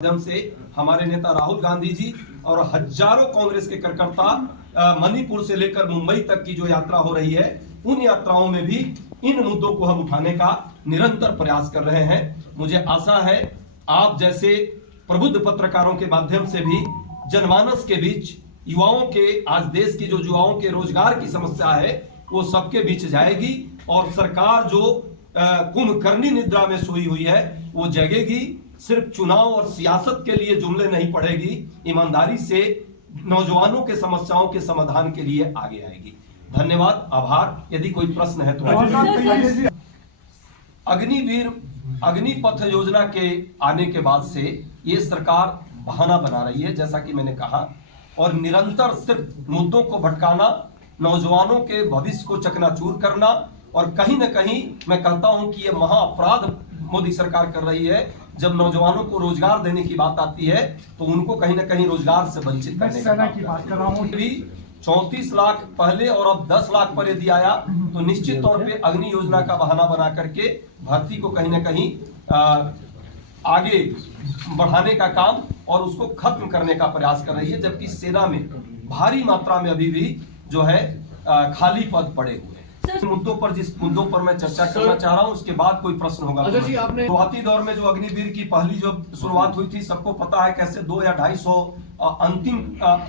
माध्यम से हमारे नेता राहुल गांधी जी और हजारों कांग्रेस के कार्यकर्ता मणिपुर से लेकर मुंबई तक की जो यात्रा हो रही है, उन यात्राओं में भी इन मुद्दों को हम उठाने का निरंतर प्रयास कर रहे हैं। मुझे आशा है आप जैसे प्रबुद्ध पत्रकारों के माध्यम से भी जनमानस के बीच युवाओं के, आज देश की जो युवाओं के रोजगार की समस्या है वो सबके बीच जाएगी और सरकार जो कुंभकर्णी निद्रा में सोई हुई है वो जगेगी। सिर्फ चुनाव और सियासत के लिए जुमले नहीं पड़ेगी, ईमानदारी से नौजवानों के समस्याओं के समाधान के लिए आगे आएगी। धन्यवाद, आभार। यदि कोई प्रश्न है तो अग्निपथ योजना के आने के बाद से ये सरकार बहाना बना रही है, जैसा कि मैंने कहा, और निरंतर सिर्फ मुद्दों को भटकाना, नौजवानों के भविष्य को चकनाचूर करना, और कहीं न कहीं मैं कहता हूं कि यह महाअपराध मोदी सरकार कर रही है। जब नौजवानों को रोजगार देने की बात आती है तो उनको कहीं न कहीं रोजगार से वंचित करने की बात कर रहा हूं। 34 लाख पहले और अब 10 लाख पर यदि आया तो निश्चित तौर पे अग्नि योजना का बहाना बना करके भर्ती को कहीं न कहीं आगे बढ़ाने का काम और उसको खत्म करने का प्रयास कर रही है, जबकि सेना में भारी मात्रा में अभी भी जो है खाली पद पड़े हुए हैं। जिस मुद्दों पर मैं चर्चा करना चाह रहा हूं उसके बाद कोई प्रश्न होगा। शुरुआती दौर में जो अग्निवीर की पहली जो शुरुआत हुई थी, सबको पता है कैसे 200 या 250 अंतिम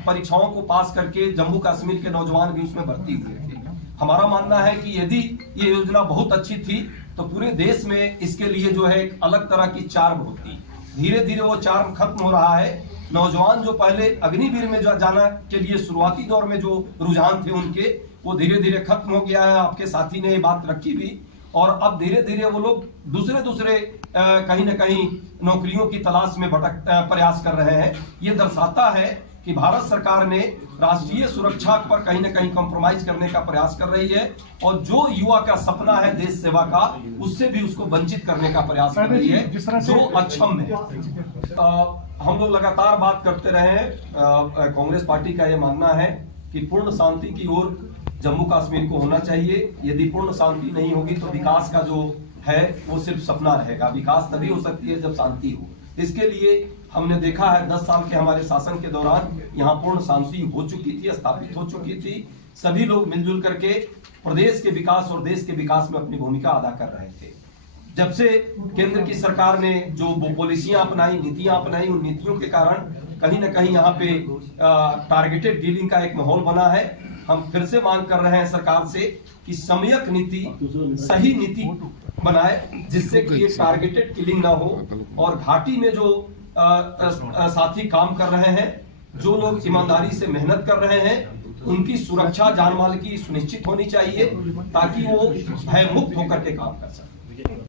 परीक्षाओं को पास करके जम्मू कश्मीर के नौजवान भी उसमें भर्ती हुए थे। हमारा मानना है कि यदि ये योजना बहुत अच्छी थी तो पूरे देश में इसके लिए जो है एक अलग तरह की चार्म होती। धीरे धीरे वो चार्म खत्म हो रहा है। नौजवान जो पहले अग्निवीर में जो जाना के लिए शुरुआती दौर में जो रुझान थे उनके, वो धीरे धीरे खत्म हो गया है। आपके साथी ने ये बात रखी भी, और अब धीरे धीरे वो लोग दूसरे कहीं न कहीं नौकरियों की तलाश में प्रयास कर रहे हैं। ये दर्शाता है कि भारत सरकार ने राष्ट्रीय सुरक्षा पर कहीं न कहीं कॉम्प्रोमाइज करने का प्रयास कर रही है, और जो युवा का सपना है देश सेवा का, उससे भी उसको वंचित करने का प्रयास कर रही है, जो अक्षम है। हम लोग लगातार बात करते रहे हैं। कांग्रेस पार्टी का यह मानना है कि पूर्ण शांति की ओर जम्मू कश्मीर को होना चाहिए। यदि पूर्ण शांति नहीं होगी तो विकास का जो है वो सिर्फ सपना रहेगा। विकास तभी हो सकती है जब शांति हो। इसके लिए हमने देखा है 10 साल के हमारे शासन के दौरान यहाँ पूर्ण शांति हो चुकी थी, स्थापित हो चुकी थी। सभी लोग मिलजुल करके प्रदेश के विकास और देश के विकास में अपनी भूमिका अदा कर रहे थे। जब से केंद्र की सरकार ने जो पॉलिसियां अपनाई, नीतियां अपनाई, उन नीतियों के कारण कहीं न कहीं यहाँ पे टारगेटेड डीलिंग का एक माहौल बना है। हम फिर से मांग कर रहे हैं सरकार से कि सम्यक नीति, सही नीति बनाए, जिससे कि ये टारगेटेड किलिंग ना हो। और घाटी में जो साथी काम कर रहे हैं, जो लोग ईमानदारी से मेहनत कर रहे हैं, उनकी सुरक्षा जान माल की सुनिश्चित होनी चाहिए, ताकि वो भय मुक्त होकर के काम कर सके।